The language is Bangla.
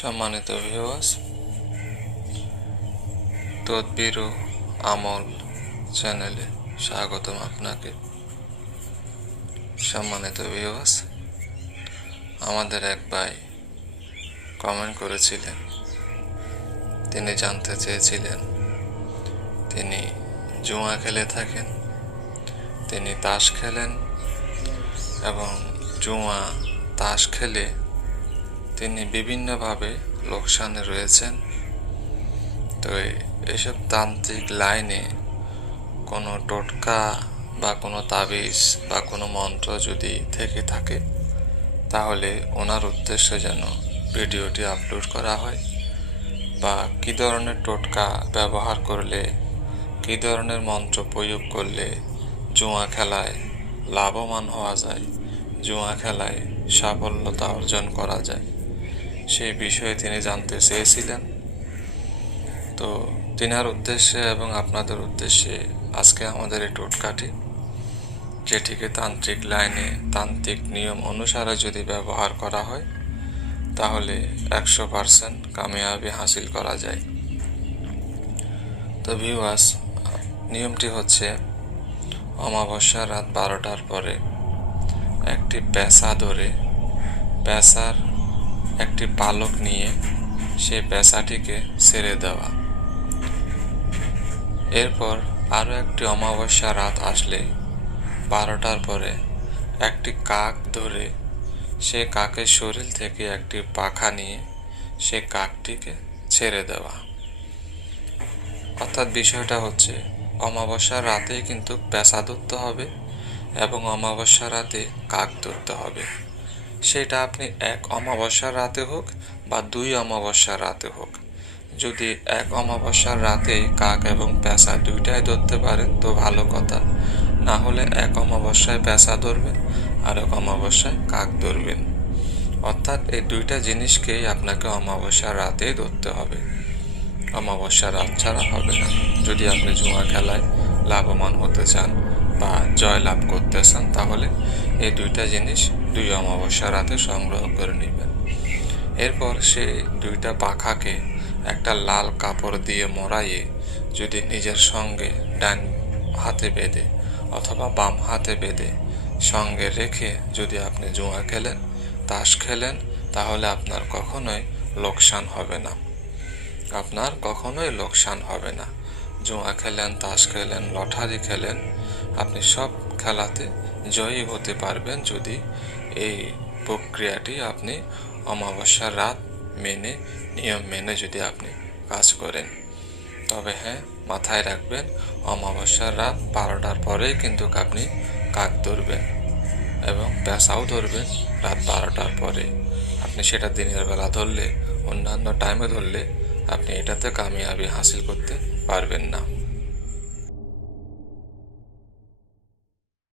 সম্মানিত ভিউয়ার্স তদবির আমল চ্যানেলে স্বাগতম আপনাকে। সম্মানিত ভিউয়ার্স আমাদের এক ভাই কমেন্ট করেছিলেন। তিনি জানতে চেয়েছিলেন, তিনি জুয়া খেলে থাকেন, তিনি তাস খেলেন এবং জুয়া তাস খেলে তিনি বিভিন্নভাবে লোকসানে রয়েছেন। তো এসব তান্ত্রিক লাইনে কোনো টোটকা বা কোনো তাবিজ বা কোনো মন্ত্র যদি থেকে থাকে, তাহলে ওনার উদ্দেশ্যে যেন ভিডিওটি আপলোড করা হয় বা কী ধরনের টোটকা ব্যবহার করলে, কী ধরনের মন্ত্র প্রয়োগ করলে জুয়া খেলায় লাভবান হওয়া যায়, জুয়া খেলায় সাফল্যতা অর্জন করা যায়। সেই বিষয়ে তিনি জানতে চেয়েছিলেন। তো তিনার উদ্দেশ্যে এবং আপনাদের উদ্দেশ্যে আজকে আমাদের এই টোটকাটি, যেটিকে তান্ত্রিক লাইনে তান্ত্রিক নিয়ম অনুসারে যদি ব্যবহার করা হয়, তাহলে একশো পার্সেন্ট কামিয়াবি হাসিল করা যায়। তো ভিউয়ার্স নিয়মটি হচ্ছে, অমাবস্যা রাত বারোটার পরে একটি পেশা ধরে পেশার একটি পালক নিয়ে সেই পেশাটিকে ছেড়ে দেওয়া। এরপর আরও একটি অমাবস্যা রাত আসলে। বারোটার পরে একটি কাক ধরে সে কাকের শরীর থেকে একটি পাখা নিয়ে সে কাকটিকে ছেড়ে দেওয়া। অর্থাৎ বিষয়টা হচ্ছে, অমাবস্যার রাতেই কিন্তু পেশা ধরতে হবে এবং অমাবস্যা রাতে কাক ধরতে হবে। সেটা আপনি এক অমাবস্যার রাতে হোক বা দুই অমাবস্যার রাতে হোক। যদি এক অমাবস্যার রাতে কাক এবং পেশা দুইটাই ধরতে পারেন, তো ভালো কথা। না হলে এক অমাবস্যায় পেশা ধরবেন, আর এক অমাবস্যায় কাক ধরবেন। অর্থাৎ এই দুইটা জিনিসকেই আপনাকে অমাবস্যার রাতেই ধরতে হবে। অমাবস্যা রাত ছাড়া হবে না। যদি আপনি জুয়া খেলায় লাভবান হতে চান বা জয় লাভ করতে চান, তাহলে এই দুইটা জিনিস দুই অমাবস্যা রাতে সংগ্রহ করে নেবেন। এরপর সেই দুইটা পাখাকে একটা লাল কাপড় দিয়ে মোড়াইয়ে যদি নিজের সঙ্গে ডান হাতে বেঁধে অথবা বাম হাতে বেঁধে সঙ্গে রেখে যদি আপনি জুয়া খেলেন, তাস খেলেন, তাহলে আপনার কখনোই লোকসান হবে না। আপনার কখনোই লোকসান হবে না। জুয়া খেলেন, তাস খেলেন, লটারি খেলেন, আপনি সব খেলাতে জয়ী হতে পারবেন যদি এই প্রক্রিয়াটি আপনি অমাবস্যার রাত মেনে, নিয়ম মেনে যদি আপনি কাজ করেন। তবে হ্যাঁ মাথায় রাখবেন, অমাবস্যার রাত বারোটার পরেই কিন্তু আপনি কাক ধরবেন এবং পেশাও ধরবেন রাত বারোটার পরে আপনি সেটা দিনের বেলা ধরলে, অন্যান্য টাইমে ধরলে, আপনি এটাতে কামিয়াবি হাসিল করতে পারবেন না।